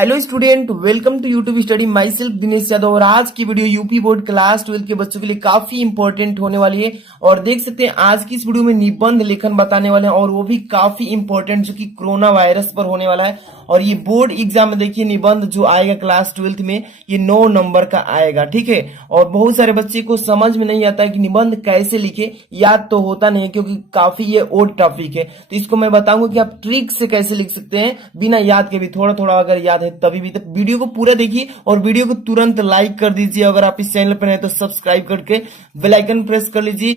Hello student, welcome to YouTube study my self Dinesh Yadav. और आज की वीडियो यूपी बोर्ड क्लास 12 के बच्चों के लिए काफी इंपॉर्टेंट होने वाली है। और देख सकते हैं आज की इस वीडियो में निबंध लेखन बताने वाले हैं, और वो भी काफी इंपॉर्टेंट, जो कि कोरोना वायरस पर होने वाला है। और ये बोर्ड एग्जाम में देखिए निबंध जो आएगा क्लास 12 में, ये 9 नंबर का आएगा, ठीक है। और बहुत सारे बच्चे को समझ में नहीं आता है कि निबंध कैसे लिखे, याद तो होता नहीं है क्योंकि काफी ये ओल्ड टॉपिक है। तो इसको मैं बताऊंगा कि आप ट्रिक से कैसे लिख सकते हैं बिना याद के भी, थोड़ा थोड़ा अगर याद है तभी भी। तो वीडियो को पूरा देखिए और वीडियो को तुरंत लाइक कर दीजिए। अगर आप इस चैनल पर हैं तो सब्सक्राइब करके बेल आइकन प्रेस कर लीजिए।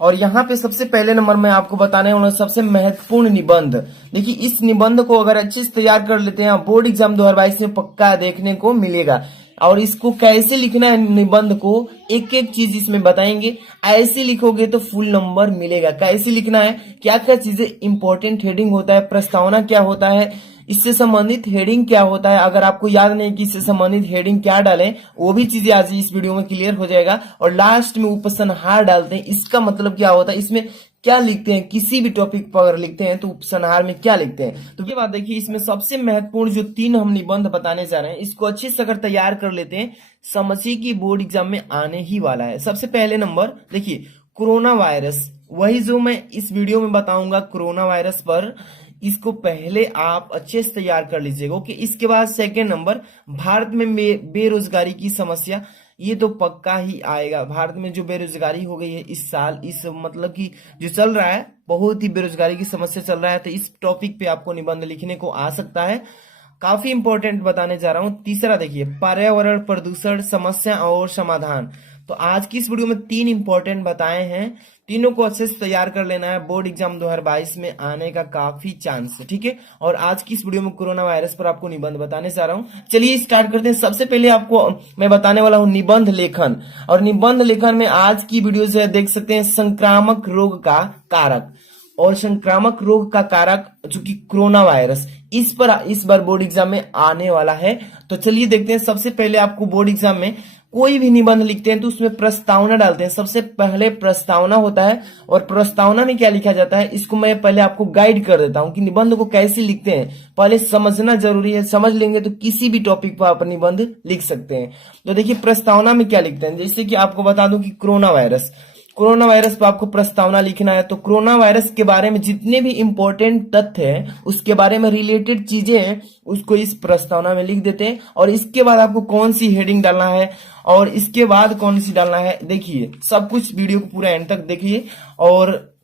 और यहाँ पे सबसे पहले नंबर में आपको बताने वाला हूं सबसे महत्वपूर्ण निबंध। देखिए इस निबंध को अगर अच्छे से तैयार कर लेते हैं, बोर्ड एग्जाम 2022 में पक्का देखने को मिलेगा। और इसको कैसे लिखना है निबंध को, एक एक चीज इसमें बताएंगे। ऐसे लिखोगे तो फुल नंबर मिलेगा। कैसे लिखना है, क्या क्या चीजें इंपॉर्टेंट, हेडिंग होता है, प्रस्तावना क्या होता है, इससे संबंधित हेडिंग क्या होता है। अगर आपको याद नहीं कि इससे संबंधित हेडिंग क्या डालें, वो भी चीजें आज इस वीडियो में क्लियर हो जाएगा। और लास्ट में उपसंहार डालते हैं, इसका मतलब क्या होता है, इसमें क्या लिखते हैं, किसी भी टॉपिक पर अगर लिखते हैं तो उपसंहार में क्या लिखते हैं। तो ये बात देखिए, इसमें सबसे महत्वपूर्ण जो 3 हम निबंध बताने जा रहे हैं, इसको अच्छे से अगर तैयार कर लेते हैं, समझिए कि बोर्ड एग्जाम में आने ही वाला है। सबसे पहले नंबर देखिए, कोरोना वायरस, वही जो मैं इस वीडियो में बताऊंगा कोरोना वायरस पर, इसको पहले आप अच्छे से तैयार कर लीजिएगा, ओके। इसके बाद सेकेंड नंबर, भारत में बेरोजगारी की समस्या, ये तो पक्का ही आएगा। भारत में जो बेरोजगारी हो गई है इस साल, इस मतलब कि जो चल रहा है, बहुत ही बेरोजगारी की समस्या चल रहा है, तो इस टॉपिक पे आपको निबंध लिखने को आ सकता है। काफी इंपॉर्टेंट बताने जा रहा हूं। तीसरा देखिए, पर्यावरण प्रदूषण समस्या और समाधान। तो आज की इस वीडियो में 3 इंपॉर्टेंट बताए हैं, तीनों को अच्छे से तैयार कर लेना है। बोर्ड एग्जाम 2022 में आने का काफी चांस है, ठीक है। और आज की इस वीडियो में कोरोना वायरस पर आपको निबंध बताने जा रहा हूं। चलिए स्टार्ट करते हैं। सबसे पहले आपको मैं बताने वाला हूं निबंध लेखन। और निबंध लेखन में आज की वीडियो से देख सकते हैं संक्रामक रोग का कारक। और संक्रामक रोग का कारक जो कि कोरोना वायरस, इस बार बोर्ड एग्जाम में आने वाला है। तो चलिए देखते हैं। सबसे पहले आपको बोर्ड एग्जाम में कोई भी निबंध लिखते हैं तो उसमें प्रस्तावना डालते हैं। सबसे पहले प्रस्तावना होता है, और प्रस्तावना में क्या लिखा जाता है, इसको मैं पहले आपको गाइड कर देता हूं कि निबंध को कैसे लिखते हैं। पहले समझना जरूरी है, समझ लेंगे तो किसी भी टॉपिक पर आप निबंध लिख सकते हैं। तो देखिए प्रस्तावना में क्या लिखते हैं, जैसे कि आपको बता दूं कि कोरोना वायरस पर आपको प्रस्तावना लिखना है। तो कोरोना वायरस के बारे में जितने भी इंपॉर्टेंट तथ्य हैं, उसके बारे में रिलेटेड चीजें हैं, उसको इस प्रस्तावना में लिख देते हैं। और इसके बाद आपको कौन सी हेडिंग डालना है और इसके बाद कौन सी डालना है, देखिए सब कुछ वीडियो को पूरा एंड तक देखिए। और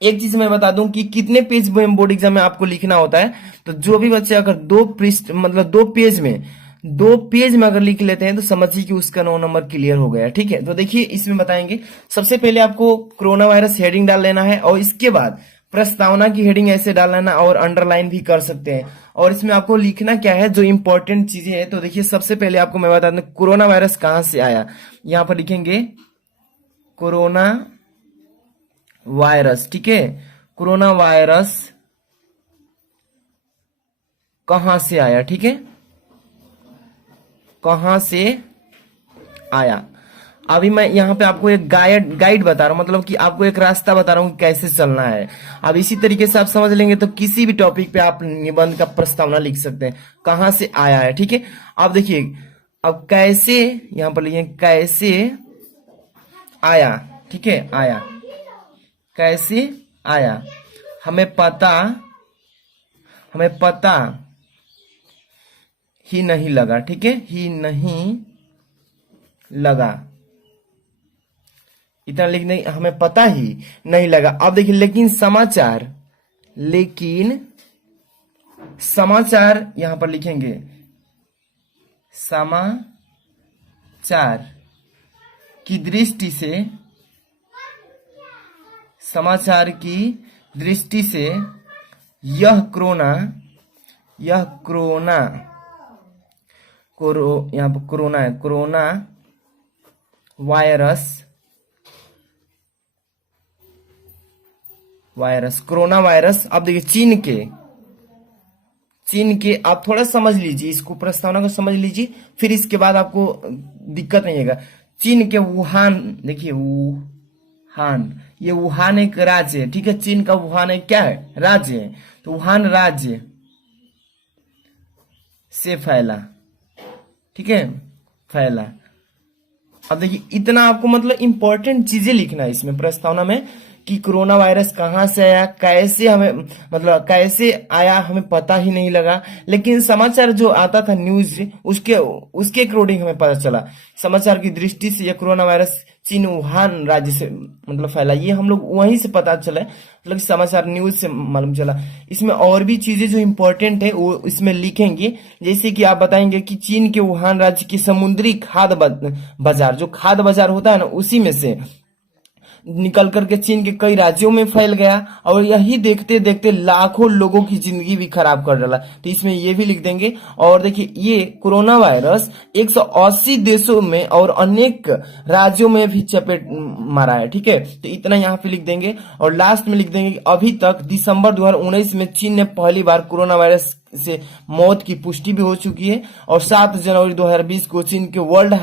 एक चीज मैं बता दूं कि कितने पेज बोर्ड एग्जाम में आपको लिखना होता है। तो जो भी बच्चे अगर 2 पृष्ठ मतलब 2 पेज में अगर लिख लेते हैं तो समझिए कि उसका 9 नंबर क्लियर हो गया, ठीक है। तो देखिए इसमें बताएंगे, सबसे पहले आपको कोरोना वायरस हेडिंग डाल लेना है, और इसके बाद प्रस्तावना की हेडिंग ऐसे डाल लेना, और अंडरलाइन भी कर सकते हैं। और इसमें आपको लिखना क्या है, जो इंपॉर्टेंट चीजें हैं। तो देखिए सबसे पहले आपको मैं बता दूं कोरोना वायरस कहां से आया। यहां पर लिखेंगे कोरोना वायरस, ठीक है। कोरोना वायरस कहां से आया, ठीक है, कहां से आया। अभी मैं यहाँ पे आपको एक गाइड बता रहा हूँ, मतलब कि आपको एक रास्ता बता रहा हूँ कि कैसे चलना है। अब इसी तरीके से आप समझ लेंगे तो किसी भी टॉपिक पे आप निबंध का प्रस्तावना लिख सकते हैं, कहां से आया है, ठीक है। अब देखिए, अब कैसे, यहां पर लिखिए कैसे आया, ठीक है, आया, कैसे आया, हमें पता ही नहीं लगा, ठीक है, ही नहीं लगा, इतना लिखने, हमें पता ही नहीं लगा। अब देखिए लेकिन समाचार यहां पर लिखेंगे, समाचार की दृष्टि से, समाचार की दृष्टि से यह कोरोना यहाँ पर कोरोना है, कोरोना वायरस, कोरोना वायरस। अब देखिए चीन के आप थोड़ा समझ लीजिए, इसको प्रस्तावना को समझ लीजिए, फिर इसके बाद आपको दिक्कत नहीं होगा। चीन के वुहान, देखिए वुहान, ये वुहान एक राज्य है, ठीक है। चीन का वुहान एक क्या है, राज्य है। तो वुहान राज्य से फैला, ठीक है, फैला। अब देखिए इतना आपको मतलब इंपॉर्टेंट चीजें लिखना है इसमें प्रस्तावना में कि कोरोना वायरस कहाँ से आया, कैसे हमें मतलब कैसे आया हमें पता ही नहीं लगा, लेकिन समाचार जो आता था न्यूज उसके उसके अकॉर्डिंग हमें पता चला। समाचार की दृष्टि से यह कोरोना वायरस चीन वुहान राज्य से मतलब फैला, ये हम लोग वहीं से पता चला, मतलब समाचार न्यूज से मालूम चला। इसमें और भी चीजें जो इम्पोर्टेंट है वो इसमें लिखेंगे, जैसे कि आप बताएंगे कि चीन के वुहान राज्य के समुद्री खाद्य बाजार, जो खाद्य बाजार होता है ना, उसी में से निकल करके चीन के कई राज्यों में फैल गया और यही देखते देखते लाखों लोगों की जिंदगी भी खराब कर डाला। तो इसमें ये भी लिख देंगे। और देखिए ये कोरोना वायरस 180 देशों में और अनेक राज्यों में भी चपेट मारा है, ठीक है। तो इतना यहाँ पे लिख देंगे और लास्ट में लिख देंगे कि अभी तक दिसंबर 2019 में चीन ने पहली बार कोरोना वायरस से मौत की पुष्टि भी हो चुकी है और 7 जनवरी 2020 को चीन के वर्ल्ड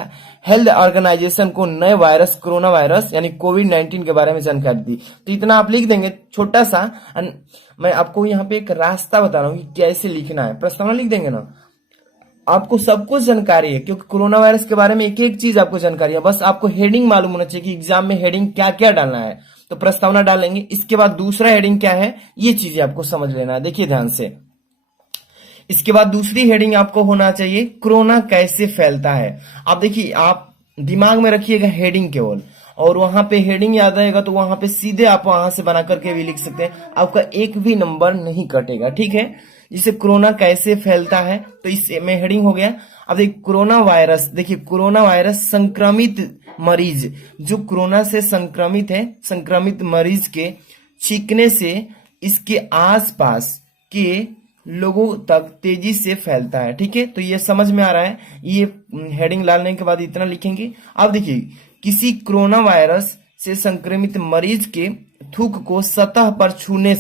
हेल्थ ऑर्गेनाइजेशन को नए वायरस कोरोना वायरस यानी कोविड-19 के बारे में जानकारी दी। तो इतना आप लिख देंगे छोटा सा। मैं आपको यहाँ पे एक रास्ता बता रहा हूँ कि कैसे लिखना है। प्रस्तावना लिख देंगे ना, आपको सब कुछ जानकारी है क्योंकि कोरोना वायरस के बारे में एक एक चीज आपको जानकारी है, बस आपको हेडिंग मालूम होना चाहिए कि एग्जाम में हेडिंग क्या क्या डालना है। तो प्रस्तावना डालेंगे, इसके बाद दूसरा हेडिंग क्या है ये चीजें आपको समझ लेना है। देखिए ध्यान से, इसके बाद दूसरी हेडिंग आपको होना चाहिए कोरोना कैसे फैलता है। आप देखिए, आप दिमाग में रखिएगा हेडिंग केवल, और वहां पे हेडिंग याद रहेगा तो वहां पे सीधे आप वहां से बना करके भी लिख सकते हैं, आपका एक भी नंबर नहीं कटेगा, ठीक है। जिसे कोरोना कैसे फैलता है तो इसमें हेडिंग हो गया। अब देखिए कोरोना वायरस, देखिए कोरोना वायरस संक्रमित मरीज, जो कोरोना से संक्रमित है, संक्रमित मरीज के छींकने से इसके आसपास के लोगों तक तेजी से फैलता है, ठीक है। तो ये समझ में आ रहा है। ये हेडिंग डालने के बाद इतना लिखेंगे। अब देखिए, किसी कोरोना वायरस से संक्रमित मरीज के थूक को सतह पर छूने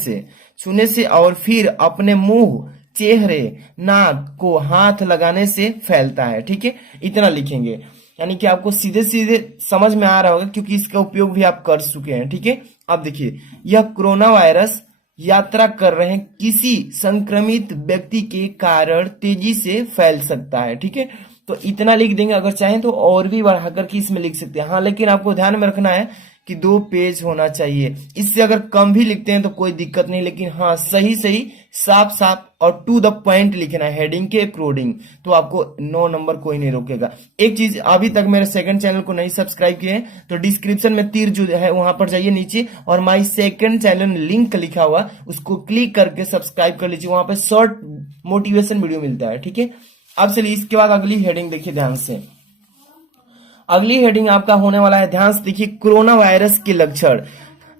से और फिर अपने मुंह, चेहरे, नाक को हाथ लगाने से फैलता है, ठीक है। इतना लिखेंगे, यानी कि आपको सीधे सीधे समझ में आ रहा होगा क्योंकि इसका उपयोग भी आप कर चुके हैं, ठीक है। अब देखिए, यह कोरोना वायरस यात्रा कर रहे हैं किसी संक्रमित व्यक्ति के कारण तेजी से फैल सकता है, ठीक है। तो इतना लिख देंगे। अगर चाहें तो और भी बढ़ा करके इसमें लिख सकते हैं, हाँ, लेकिन आपको ध्यान में रखना है कि 2 पेज होना चाहिए। इससे अगर कम भी लिखते हैं तो कोई दिक्कत नहीं, लेकिन हाँ सही सही साफ साफ और टू द पॉइंट लिखना है हेडिंग के अकॉर्डिंग, तो आपको 9 नंबर कोई नहीं रोकेगा। एक चीज, अभी तक मेरे सेकंड चैनल को नहीं सब्सक्राइब किए हैं तो डिस्क्रिप्शन में तीर जो है वहां पर जाइए नीचे और माई सेकंड चैनल लिंक लिखा हुआ उसको क्लिक करके सब्सक्राइब कर लीजिए, वहां पर शॉर्ट मोटिवेशन वीडियो मिलता है, ठीक है। अब चलिए इसके बाद अगली हेडिंग देखिए ध्यान से। अगली हेडिंग आपका होने वाला है, ध्यान से देखिए, कोरोना वायरस के लक्षण।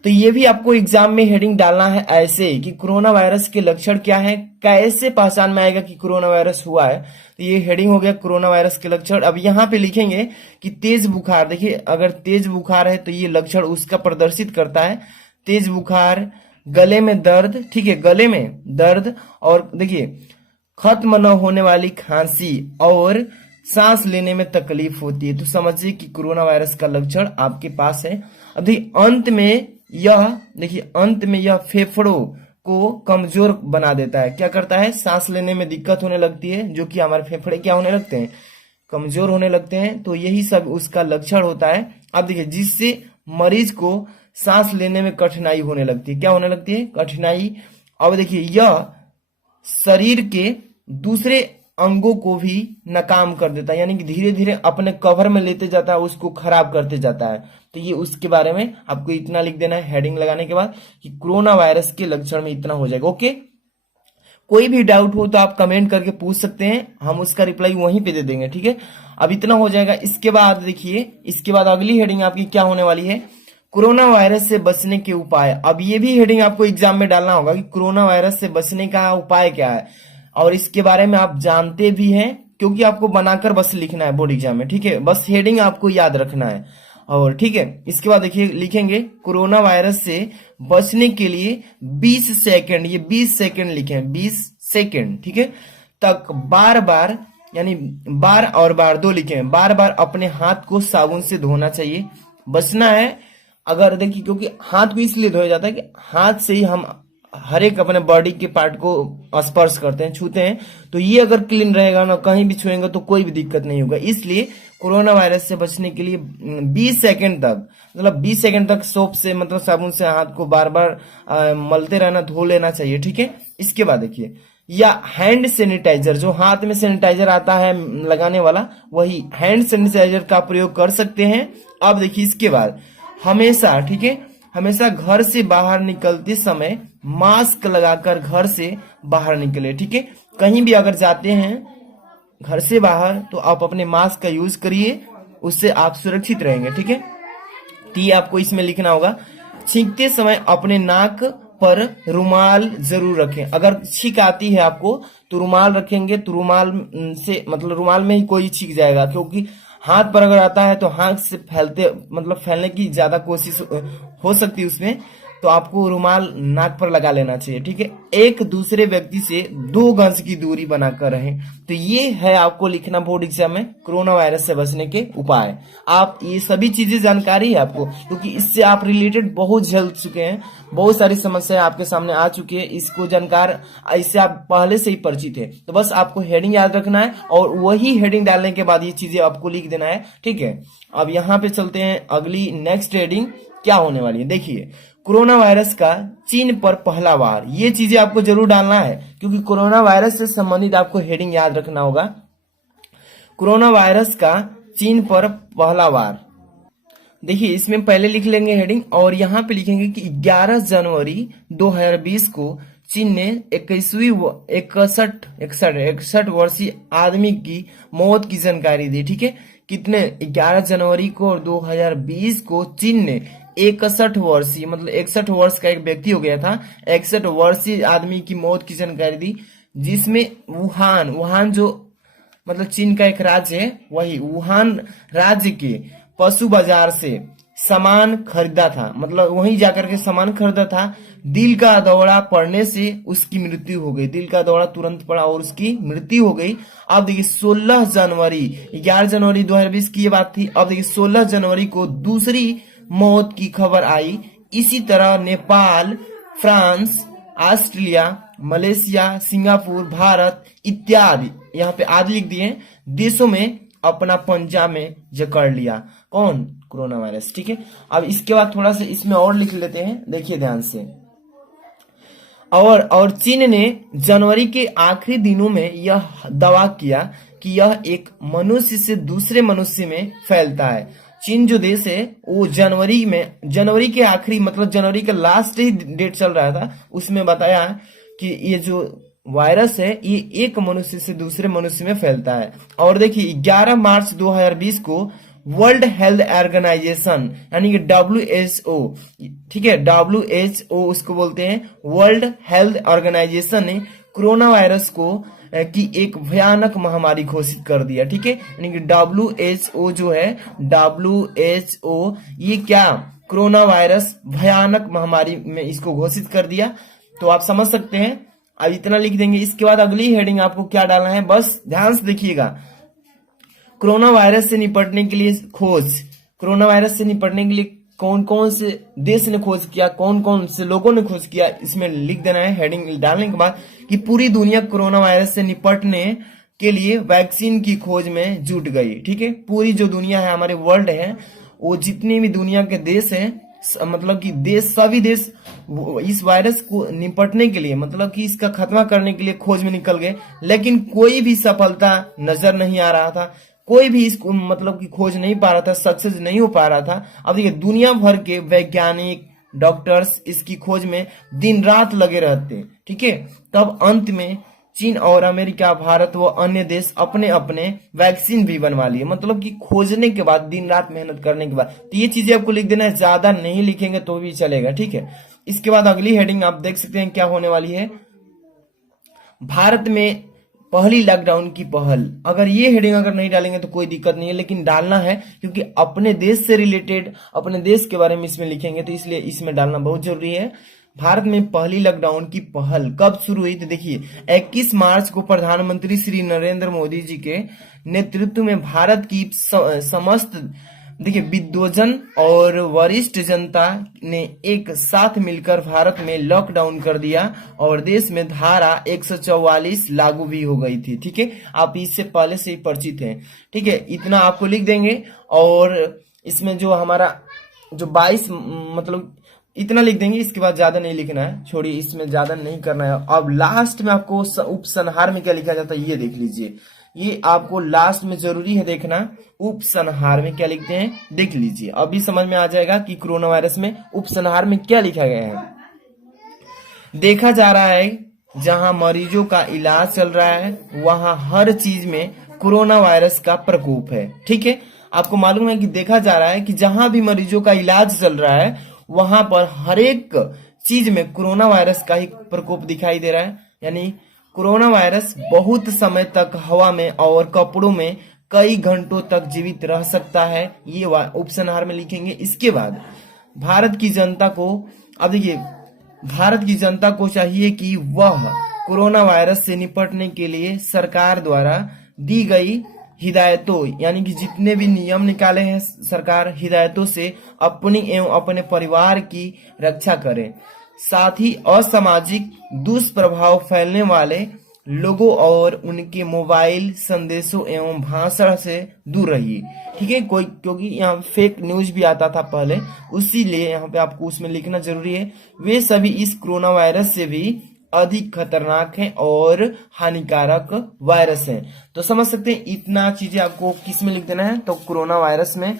तो ये भी आपको एग्जाम में हेडिंग डालना है ऐसे कि कोरोना वायरस के लक्षण क्या है, कैसे पहचान में आएगा कि कोरोना वायरस हुआ है। तो ये हेडिंग हो गया कोरोना वायरस के लक्षण। अब यहाँ पे लिखेंगे कि तेज बुखार। देखिए अगर तेज बुखार है तो ये लक्षण उसका प्रदर्शित करता है, तेज बुखार, गले में दर्द, ठीक है, गले में दर्द, और देखिए खत्म न होने वाली खांसी और सांस लेने में तकलीफ होती है। तो समझिए कि कोरोना वायरस का लक्षण आपके पास है। अब देखिए अंत में यह फेफड़ों को कमजोर बना देता है। क्या करता है, सांस लेने में दिक्कत होने लगती है, जो कि हमारे फेफड़े क्या होने लगते हैं, कमजोर होने लगते हैं। तो यही सब उसका लक्षण होता है। अब देखिए, जिससे मरीज को सांस लेने में कठिनाई होने लगती है। क्या होने लगती है, कठिनाई। अब देखिए, यह शरीर के दूसरे अंगों को भी नाकाम कर देता है, यानी कि धीरे धीरे अपने कवर में लेते जाता है, उसको खराब करते जाता है। तो ये उसके बारे में आपको इतना लिख देना है हेडिंग लगाने के बाद कि कोरोना वायरस के लक्षण में इतना हो जाएगा। ओके, कोई भी डाउट हो तो आप कमेंट करके पूछ सकते हैं, हम उसका रिप्लाई वहीं पे दे देंगे, ठीक है। अब इतना हो जाएगा। इसके बाद देखिए, इसके बाद अगली हेडिंग आपकी क्या होने वाली है, कोरोना वायरस से बचने के उपाय। अब ये भी हेडिंग आपको एग्जाम में डालना होगा कि कोरोना वायरस से बचने का उपाय क्या है, और इसके बारे में आप जानते भी हैं क्योंकि आपको बनाकर बस लिखना है बोर्ड एग्जाम में, ठीक है। बस हेडिंग आपको याद रखना है, और ठीक है। इसके बाद देखिए लिखेंगे कोरोना वायरस से बचने के लिए 20 सेकंड, ये 20 सेकंड लिखे, 20 सेकंड, ठीक है, तक बार बार, यानी बार और बार 2 लिखे, बार बार अपने हाथ को साबुन से धोना चाहिए। बचना है, अगर देखिए क्योंकि हाथ को इसलिए धोया जाता है कि हाथ से ही हम हर एक अपने बॉडी के पार्ट को स्पर्श करते हैं, छूते हैं, तो ये अगर क्लीन रहेगा ना, कहीं भी छुएंगे तो कोई भी दिक्कत नहीं होगा। इसलिए कोरोना वायरस से बचने के लिए 20 सेकंड तक, मतलब 20 सेकंड तक सोप से, मतलब साबुन से हाथ को बार बार मलते रहना, धो लेना चाहिए, ठीक है। इसके बाद देखिए, या हैंड सैनिटाइजर, जो हाथ में सैनिटाइजर आता है लगाने वाला, वही हैंड सैनिटाइजर का प्रयोग कर सकते हैं। अब देखिए इसके बाद हमेशा, ठीक है, हमेशा घर से बाहर निकलते समय मास्क लगाकर घर से बाहर निकले, ठीक है। कहीं भी अगर जाते हैं घर से बाहर तो आप अपने मास्क का यूज करिए, उससे आप सुरक्षित रहेंगे, ठीक है। तो ये आपको इसमें लिखना होगा। छींकते समय अपने नाक पर रुमाल जरूर रखें। अगर छींक आती है आपको तो रुमाल रखेंगे, तो रुमाल से, मतलब रुमाल में ही कोई छींक जाएगा, क्योंकि हाथ पर अगर आता है तो हाथ से फैलते, मतलब फैलने की ज्यादा कोशिश हो सकती है उसमें, तो आपको रुमाल नाक पर लगा लेना चाहिए, ठीक है। एक दूसरे व्यक्ति से 2 गज की दूरी बनाकर रहें। तो ये है आपको लिखना बोर्ड एग्जाम में कोरोना वायरस से बचने के उपाय। आप ये सभी चीजें जानकारी है आपको, क्योंकि इससे आप रिलेटेड बहुत झेल चुके हैं, बहुत सारी समस्याएं आपके सामने आ चुकी है, इसको जानकार, इससे आप पहले से ही परिचित है। तो बस आपको हेडिंग याद रखना है और वही हेडिंग डालने के बाद ये चीजें आपको लिख देना है, ठीक है। अब यहाँ पे चलते हैं, अगली नेक्स्ट हेडिंग क्या होने वाली है। देखिए, कोरोना वायरस का चीन पर पहला वार, ये चीजें आपको जरूर डालना है, क्योंकि कोरोना वायरस से संबंधित आपको हेडिंग याद रखना होगा। कोरोना वायरस का चीन पर पहला वार, देखिए इसमें पहले लिख लेंगे हेडिंग, और यहाँ पे लिखेंगे कि 11 जनवरी 2020 को चीन ने 61 वर्षीय आदमी की मौत की जानकारी दी, ठीक है। कितने, 11 जनवरी को 2020 को चीन ने 61 वर्षीय, मतलब 61 वर्ष का एक व्यक्ति हो गया था, 61 वर्षीय आदमी की मौत की जानकारी दी, जिसमें वुहान जो मतलब चीन का एक राज्य है, वही वुहान राज्य के पशु बाजार से सामान खरीदा था, मतलब वहीं जाकर के सामान खरीदा था। दिल का दौरा पड़ने से उसकी मृत्यु हो गई, दिल का दौरा तुरंत पड़ा और उसकी मृत्यु हो गई। अब देखिए 16 जनवरी, 11 जनवरी 2020 की ये बात थी। अब देखिए 16 जनवरी को दूसरी मौत की खबर आई। इसी तरह Nepal, France, Australia, Malaysia, Singapore, Bharat इत्यादि, यहाँ पे आदि लिख दिए, देशों में अपना पंजा में जकड़ लिया। कौन? कोरोना वायरस, ठीक है। अब इसके बाद थोड़ा सा इसमें और लिख लेते हैं, देखिए ध्यान से। और चीन ने जनवरी के आखिरी दिनों में यह दावा किया कि यह एक मनुष्य से दूसरे मनुष्य में फैलता है। चीन जो देश है वो जनवरी के आखिरी, मतलब जनवरी का लास्ट ही डेट चल रहा था, उसमें बताया कि ये जो वायरस है ये एक मनुष्य से दूसरे मनुष्य में फैलता है। और देखिए 11 मार्च 2020 को वर्ल्ड हेल्थ ऑर्गेनाइजेशन यानी कि WHO, ठीक है, WHO उसको बोलते हैं, वर्ल्ड हेल्थ ऑर्गेनाइजेशन ने कोरोना वायरस को की एक भयानक महामारी घोषित कर दिया, ठीक है। यानी कि WHO जो है, WHO ये क्या, कोरोना वायरस भयानक महामारी में इसको घोषित कर दिया। तो आप समझ सकते हैं, अब इतना लिख देंगे। इसके बाद अगली हेडिंग आपको क्या डालना है, बस ध्यान से देखिएगा। कोरोना वायरस से निपटने के लिए खोज, कोरोना वायरस से निपटने के लिए कौन कौन से देश ने खोज किया, कौन कौन से लोगों ने खोज किया, इसमें लिख देना है हेडिंग डालने के बाद कि पूरी दुनिया कोरोना वायरस से निपटने के लिए वैक्सीन की खोज में जुट गई, ठीक है। पूरी जो दुनिया है, हमारे वर्ल्ड है, वो जितने भी दुनिया के देश है, मतलब कि सभी देश इस वायरस को निपटने के लिए, मतलब कि इसका खत्मा करने के लिए खोज में निकल गए, लेकिन कोई भी सफलता नजर नहीं आ रहा था, कोई भी इसको मतलब कि खोज नहीं पा रहा था, सक्सेस नहीं हो पा रहा था। अब देखिए दुनिया भर के वैज्ञानिक, डॉक्टर्स इसकी खोज में दिन रात लगे रहते, ठीक है। तब अंत में चीन और अमेरिका, भारत व अन्य देश अपने अपने वैक्सीन भी बनवा लिए, मतलब कि खोजने के बाद, दिन रात मेहनत करने के बाद। तो ये चीजें आपको लिख देना है, ज्यादा नहीं लिखेंगे तो भी चलेगा, ठीक है। इसके बाद अगली हेडिंग आप देख सकते हैं क्या होने वाली है, भारत में पहली लॉकडाउन की पहल। अगर ये हेडिंग अगर नहीं डालेंगे तो कोई दिक्कत नहीं है, लेकिन डालना है क्योंकि अपने देश से रिलेटेड, अपने देश के बारे में इसमें लिखेंगे, तो इसलिए इसमें डालना बहुत जरूरी है। भारत में पहली लॉकडाउन की पहल कब शुरू हुई, तो देखिए 21 मार्च को प्रधानमंत्री श्री नरेंद्र मोदी जी के नेतृत्व में भारत की समस्त देखिए, विद्वजन और वरिष्ठ जनता ने एक साथ मिलकर भारत में लॉकडाउन कर दिया और देश में धारा 144 लागू भी हो गई थी। ठीक है, आप इससे पहले से ही परिचित हैं। ठीक है, इतना आपको लिख देंगे और इसमें जो हमारा जो 22 मतलब इतना लिख देंगे, इसके बाद ज्यादा नहीं लिखना है, छोड़िए, इसमें ज्यादा नहीं करना है। अब लास्ट में आपको उपसंहार में क्या लिखा जाता है ये देख लीजिए, ये आपको लास्ट में जरूरी है देखना, उपसंहार में क्या लिखते हैं देख लीजिए। अभी समझ में आ जाएगा कि कोरोना वायरस में उपसंहार में क्या लिखा गया है। देखा जा रहा है जहां मरीजों का इलाज चल रहा है वहां हर चीज में कोरोना वायरस का प्रकोप है। ठीक है, आपको मालूम है कि देखा जा रहा है कि जहां भी मरीजों का इलाज चल रहा है वहां पर हर एक चीज में कोरोना वायरस का ही प्रकोप दिखाई दे रहा है। यानी कोरोना वायरस बहुत समय तक हवा में और कपड़ों में कई घंटों तक जीवित रह सकता है, ये उपसंहार में लिखेंगे। इसके बाद भारत की जनता को, अब देखिए, भारत की जनता को चाहिए कि वह कोरोना वायरस से निपटने के लिए सरकार द्वारा दी गई हिदायतों, यानी कि जितने भी नियम निकाले हैं सरकार, हिदायतों से अपनी एवं अपने परिवार की रक्षा करे। साथ ही असामाजिक दुष्प्रभाव फैलने वाले लोगों और उनके मोबाइल संदेशों एवं भाषण से दूर रहिए। ठीक है, कोई, क्योंकि यहाँ फेक न्यूज भी आता था पहले, उसीलिए यहाँ पे आपको उसमें लिखना जरूरी है। वे सभी इस कोरोना वायरस से भी अधिक खतरनाक है और हानिकारक वायरस है। तो समझ सकते हैं, इतना चीजें आपको किस में लिख देना है, तो कोरोना वायरस में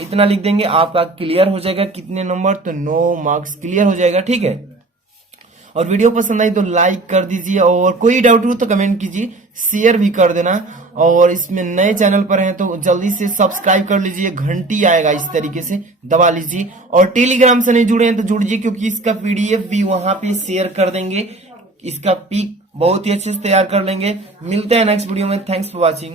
इतना लिख देंगे, आपका क्लियर हो जाएगा। कितने नंबर, तो 9 मार्क्स क्लियर हो जाएगा। ठीक है, और वीडियो पसंद आई तो लाइक कर दीजिए और कोई डाउट हो तो कमेंट कीजिए, शेयर भी कर देना। और इसमें नए चैनल पर हैं तो जल्दी से सब्सक्राइब कर लीजिए, घंटी आएगा इस तरीके से दबा लीजिए। और टेलीग्राम से नहीं जुड़े हैं तो जुड़िए, क्योंकि इसका पीडीएफ भी वहां पे शेयर कर देंगे, इसका पिक बहुत ही अच्छे से तैयार कर लेंगे। मिलते हैं नेक्स्ट वीडियो में। Thanks for watching.